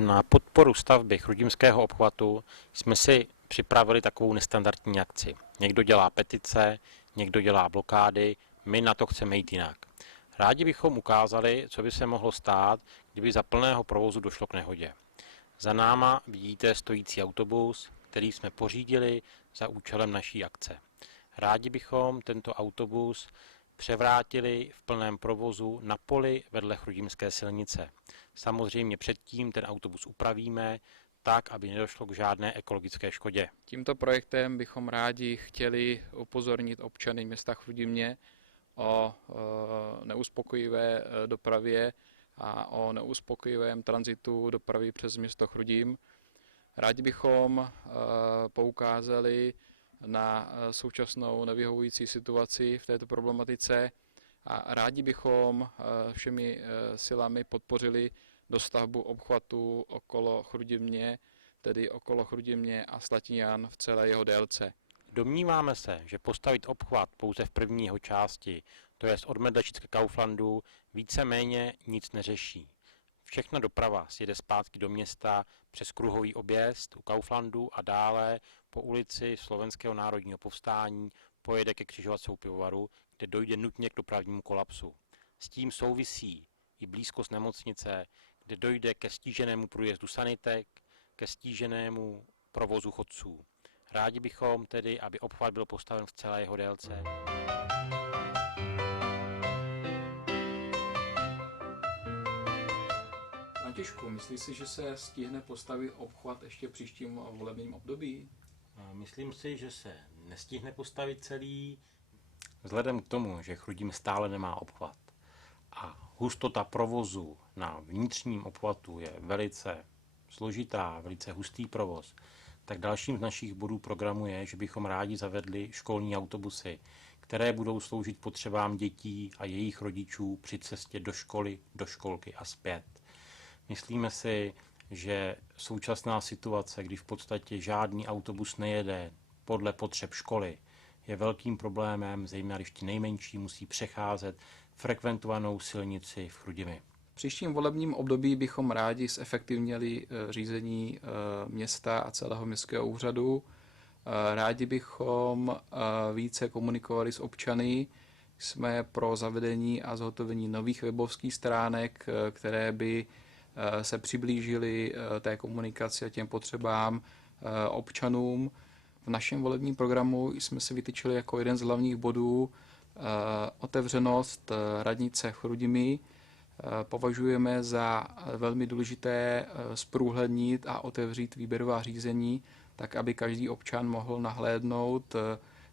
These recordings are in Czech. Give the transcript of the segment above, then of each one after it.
Na podporu stavby chrudimského obchvatu jsme si připravili takovou nestandardní akci. Někdo dělá petice, někdo dělá blokády, my na to chceme jít jinak. Rádi bychom ukázali, co by se mohlo stát, kdyby za plného provozu došlo k nehodě. Za náma vidíte stojící autobus, který jsme pořídili za účelem naší akce. Rádi bychom tento autobus převrátili v plném provozu na poli vedle chrudimské silnice. Samozřejmě předtím ten autobus upravíme tak, aby nedošlo k žádné ekologické škodě. Tímto projektem bychom rádi chtěli upozornit občany města Chrudimě o neuspokojivé dopravě a o neuspokojivém tranzitu dopravy přes město Chrudim. Rádi bychom poukázali na současnou nevyhovující situaci v této problematice a rádi bychom všemi silami podpořili dostavbu obchvatu okolo Chrudimě, tedy okolo Chrudimě a Slatinyan v celé jeho délce. Domníváme se, že postavit obchvat pouze v první jeho části, to jest od Medlešic ke Kauflandu, víceméně nic neřeší. Všechna doprava sjede zpátky do města přes kruhový objezd u Kauflandu a dále po ulici Slovenského národního povstání pojede ke křižovatcímu pivovaru, kde dojde nutně k dopravnímu kolapsu. S tím souvisí i blízkost nemocnice, kde dojde ke stíženému průjezdu sanitek, ke stíženému provozu chodců. Rádi bychom tedy, aby obchvat byl postaven v celé jeho délce. Františku, myslíš si, že se stihne postavit obchvat ještě v příštím volebním období? Myslím si, že se nestihne postavit celý. Vzhledem k tomu, že Chrudim stále nemá obchvat a hustota provozu na vnitřním obchvatu je velice složitá, velice hustý provoz, tak dalším z našich bodů programu je, že bychom rádi zavedli školní autobusy, které budou sloužit potřebám dětí a jejich rodičů při cestě do školy, do školky a zpět. Myslíme si, že současná situace, kdy v podstatě žádný autobus nejede podle potřeb školy, je velkým problémem, zejména když ti nejmenší musí přecházet frekventovanou silnici v Chrudimi. V příštím volebním období bychom rádi zefektivnili řízení města a celého městského úřadu. Rádi bychom více komunikovali s občany. Jsme pro zavedení a zhotovení nových webovských stránek, které by se přiblížily té komunikaci a těm potřebám občanům. V našem volebním programu jsme si vytyčili jako jeden z hlavních bodů otevřenost radnice Chrudimi. Považujeme za velmi důležité zprůhlednit a otevřít výběrová řízení, tak aby každý občan mohl nahlédnout,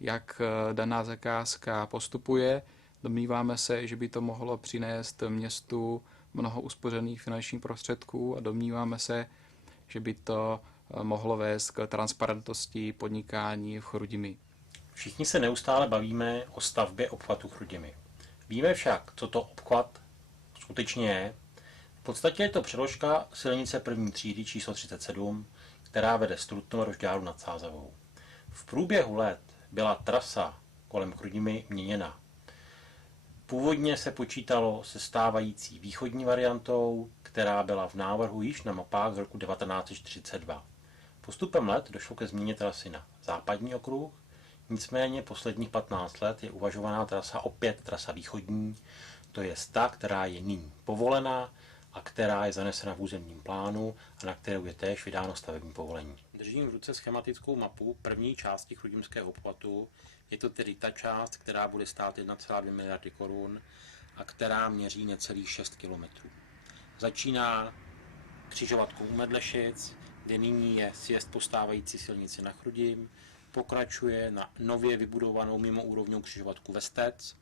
jak daná zakázka postupuje. Domníváme se, že by to mohlo přinést městu mnoho uspořených finančních prostředků a domníváme se, že by to mohlo vést k transparentnosti podnikání v Chrudimi. Všichni se neustále bavíme o stavbě obchvatu Chrudimi. Víme však, co to obchvat skutečně je. V podstatě je to přeložka silnice první třídy číslo 37, která vede z Trutnova do Žďáru nad Sázavou. V průběhu let byla trasa kolem Chrudimi měněna. Původně se počítalo se stávající východní variantou, která byla v návrhu již na mapách z roku 1942. Postupem let došlo ke změně trasy na západní okruh, nicméně posledních 15 let je uvažovaná trasa opět trasa východní, to je ta, která je nyní povolená a která je zanesena v územním plánu a na kterou je též vydáno stavební povolení. Držím v ruce schematickou mapu první části chrudimského obchvatu. Je to tedy ta část, která bude stát 1,2 miliardy korun a která měří necelých 6 kilometrů. Začíná křižovatkou u Medlešic, kde nyní je sjezd po stávající silnici na Chrudim, pokračuje na nově vybudovanou mimoúrovňovou křižovatku Vestec,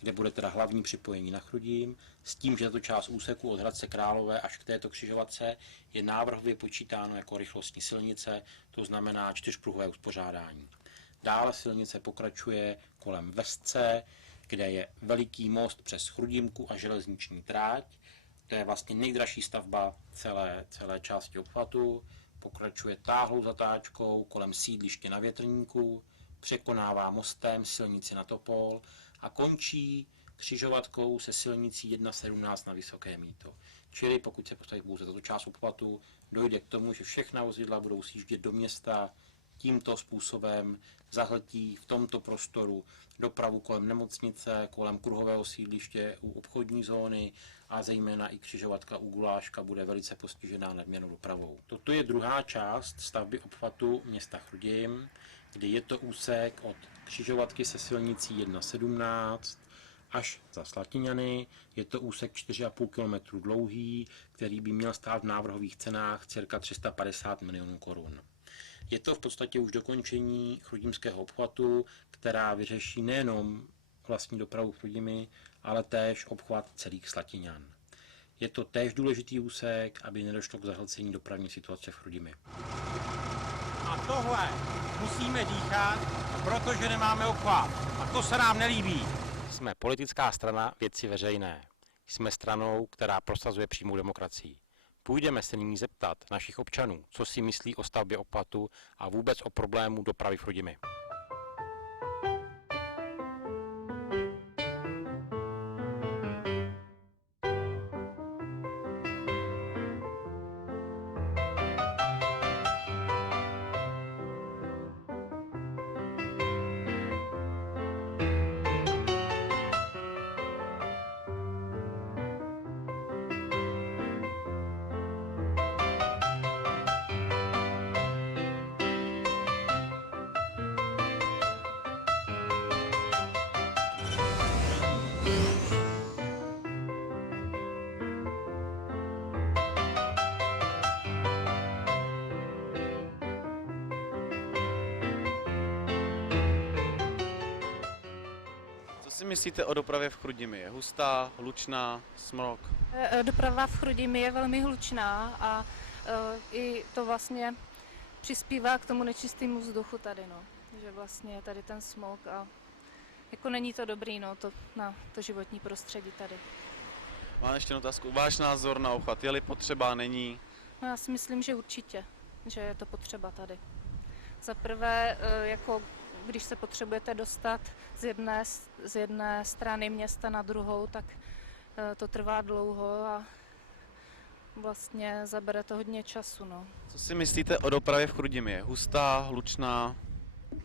kde bude teda hlavní připojení na Chrudim, s tím, že tato část úseku od Hradce Králové až k této křižovatce je návrhově počítáno jako rychlostní silnice, to znamená 4pruhové uspořádání. Dále silnice pokračuje kolem Vesce, kde je veliký most přes Chrudimku a železniční tráť. To je vlastně nejdražší stavba celé části obchvatu. Pokračuje táhlou zatáčkou kolem sídliště na Větrníku, překonává mostem silnici na Topol a končí křižovatkou se silnicí 1.17 na Vysoké Mýto. Čili pokud se postaví pouze tato část obchvatu, dojde k tomu, že všechna vozidla budou sjíždět do města tímto způsobem, zahltí v tomto prostoru dopravu kolem nemocnice, kolem kruhového sídliště u obchodní zóny a zejména i křižovatka u Guláška bude velice postižená nadměrnou dopravou. Toto je druhá část stavby obchvatu města Chrudim, kde je to úsek od křižovatky se silnicí 1.17 až za Slatiňany. Je to úsek 4,5 km dlouhý, který by měl stát v návrhových cenách cirka 350 milionů korun. Je to v podstatě už dokončení chrudimského obchvatu, která vyřeší nejenom vlastní dopravu v Chrudimi, ale též obchvat celých Slatiňan. Je to též důležitý úsek, aby nedošlo k zahlcení dopravní situace v Chrudimi. A tohle musíme dýchat, protože nemáme obchvat. A to se nám nelíbí. Jsme politická strana Věci veřejné. Jsme stranou, která prosazuje přímou demokracii. Půjdeme se nyní zeptat našich občanů, co si myslí o stavbě obchvatu a vůbec o problému dopravy v Chrudimi. Co si myslíte o dopravě v Chrudimi? Je hustá, hlučná, smrok? Doprava v Chrudimi je velmi hlučná a i to vlastně přispívá k tomu nečistému vzduchu tady, no. Že vlastně tady ten smog a jako není to dobrý, no, to, na to životní prostředí tady. Mám ještě otázku. Váš názor na obchvat, je-li potřeba, není? No, já si myslím, že určitě, že je to potřeba tady. Za prvé, jako když se potřebujete dostat z jedné strany města na druhou, tak to trvá dlouho a vlastně zabere to hodně času, no. Co si myslíte o dopravě v Chrudimi? Je hustá, hlučná?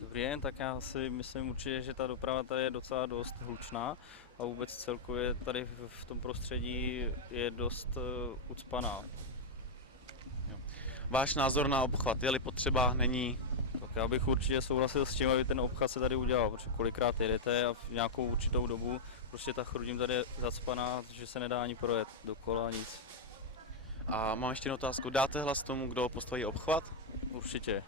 Dobrý den, tak já si myslím určitě, že ta doprava tady je docela dost hlučná a vůbec celkově tady v tom prostředí je dost ucpaná. Váš názor na obchvat, je-li potřeba, není? Tak já bych určitě souhlasil s tím, aby ten obchvat se tady udělal, protože kolikrát jedete a v nějakou určitou dobu prostě ta Chrudim tady je zacpaná, že se nedá ani projet dokola, nic. A mám ještě otázku. Dáte hlas tomu, kdo postaví obchvat? Určitě.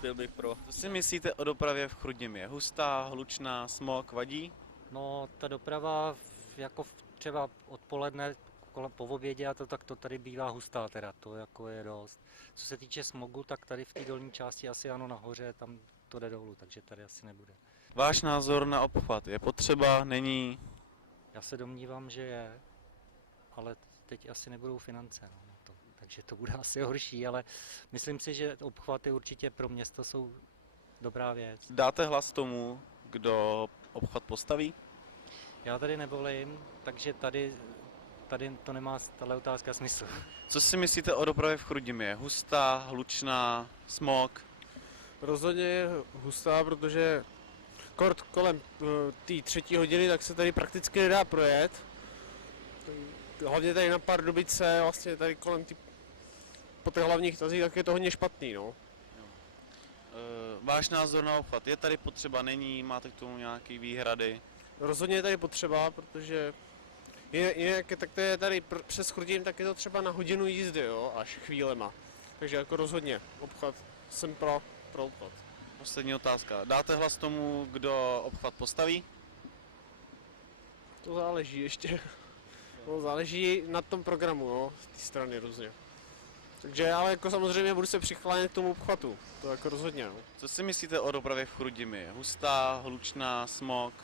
Byl bych pro. Co si myslíte o dopravě v Chrudimi? Je hustá, hlučná, smog, vadí? No, ta doprava jako třeba odpoledne po obědě a to, tak to tady bývá hustá teda, to jako je dost. Co se týče smogu, tak tady v té dolní části asi ano nahoře, tam to jde dolů, takže tady asi nebude. Váš názor na obchvat, je potřeba, není? Já se domnívám, že je, ale teď asi nebudou finance na to, takže to bude asi horší, ale myslím si, že obchvaty určitě pro město jsou dobrá věc. Dáte hlas tomu, kdo obchvat postaví? Já tady nevolím, takže tady to nemá tahle otázka smysl. Co si myslíte o dopravě v Chrudimi? Je hustá, hlučná, smog? Rozhodně je hustá, protože kolem té 3 hodiny tak se tady prakticky nedá projet. Hlavně tady na Pardubice, vlastně tady kolem po těch hlavních tazích, tak je to hodně špatný, no. Váš názor na obchvat, je tady potřeba, není, máte k tomu nějaké výhrady? Rozhodně je tady potřeba, protože jinak tak to je tady přes Chrudim, tak je to třeba na hodinu jízdy, jo, až chvílema. Takže jako rozhodně, obchvat, jsem pro obchvat. Poslední otázka. Dáte hlas tomu, kdo obchvat postaví? To záleží ještě. No, záleží na tom programu, no, z té strany různě. Takže ale jako samozřejmě budu se přiklánět k tomu obchvatu, to jako rozhodně, no. Co si myslíte o dopravě v Chrudimi? Je hustá, hlučná, smog?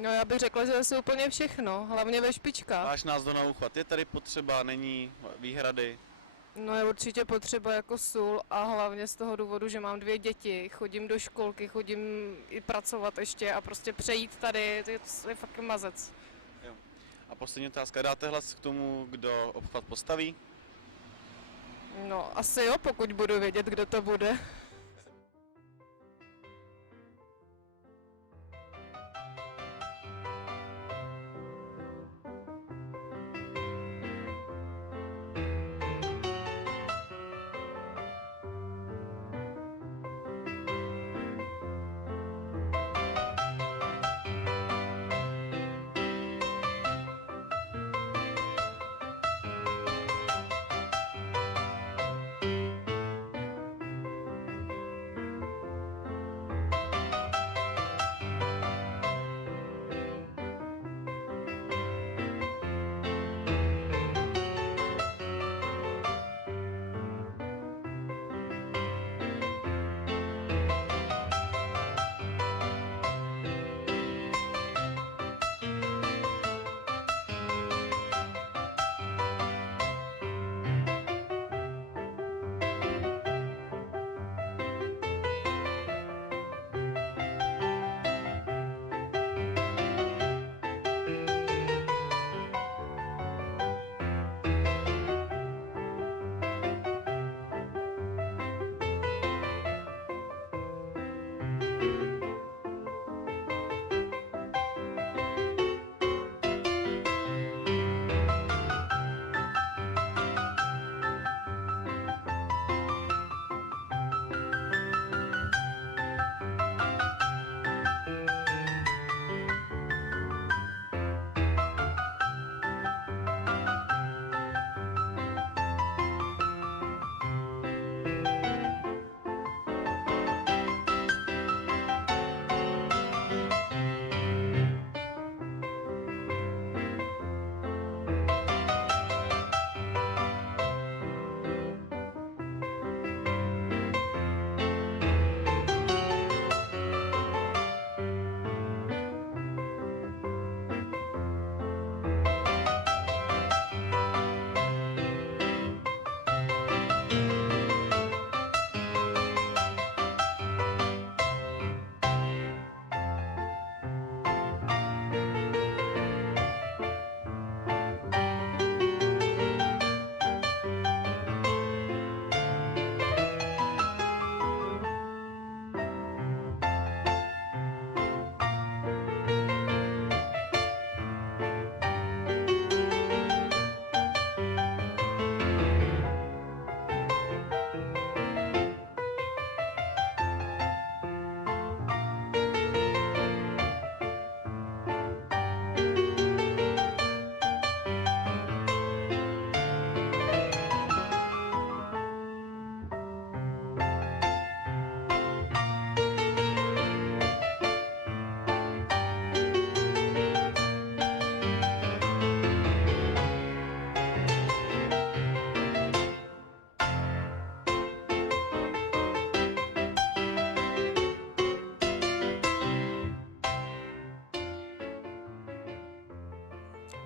No já bych řekla, že asi úplně všechno, hlavně ve špičkách. Váš názor na obchvat, je tady potřeba, není, výhrady? No je určitě potřeba jako sůl a hlavně z toho důvodu, že mám 2 děti, chodím do školky, chodím i pracovat ještě a prostě přejít tady, to je fakt mazec. A poslední otázka, dáte hlas k tomu, kdo obchvat postaví? No, asi jo, pokud budu vědět, kdo to bude.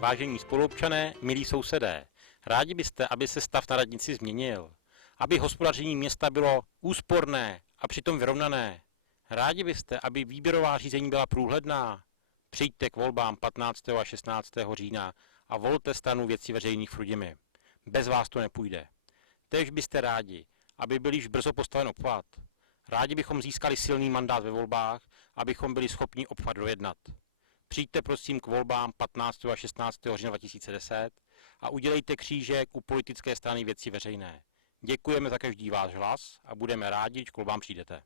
Vážení spoluobčané, milí sousedé, rádi byste, aby se stav na radnici změnil, aby hospodaření města bylo úsporné a přitom vyrovnané. Rádi byste, aby výběrová řízení byla průhledná. Přijďte k volbám 15. a 16. října a volte stranu Věcí veřejných v Chrudimi. Bez vás to nepůjde. Též byste rádi, aby byl již brzo postaven obchvat. Rádi bychom získali silný mandát ve volbách, abychom byli schopni obchvat dojednat. Přijďte prosím k volbám 15. a 16. října 2010 a udělejte křížek u politické strany Věcí veřejné. Děkujeme za každý váš hlas a budeme rádi, když k volbám přijdete.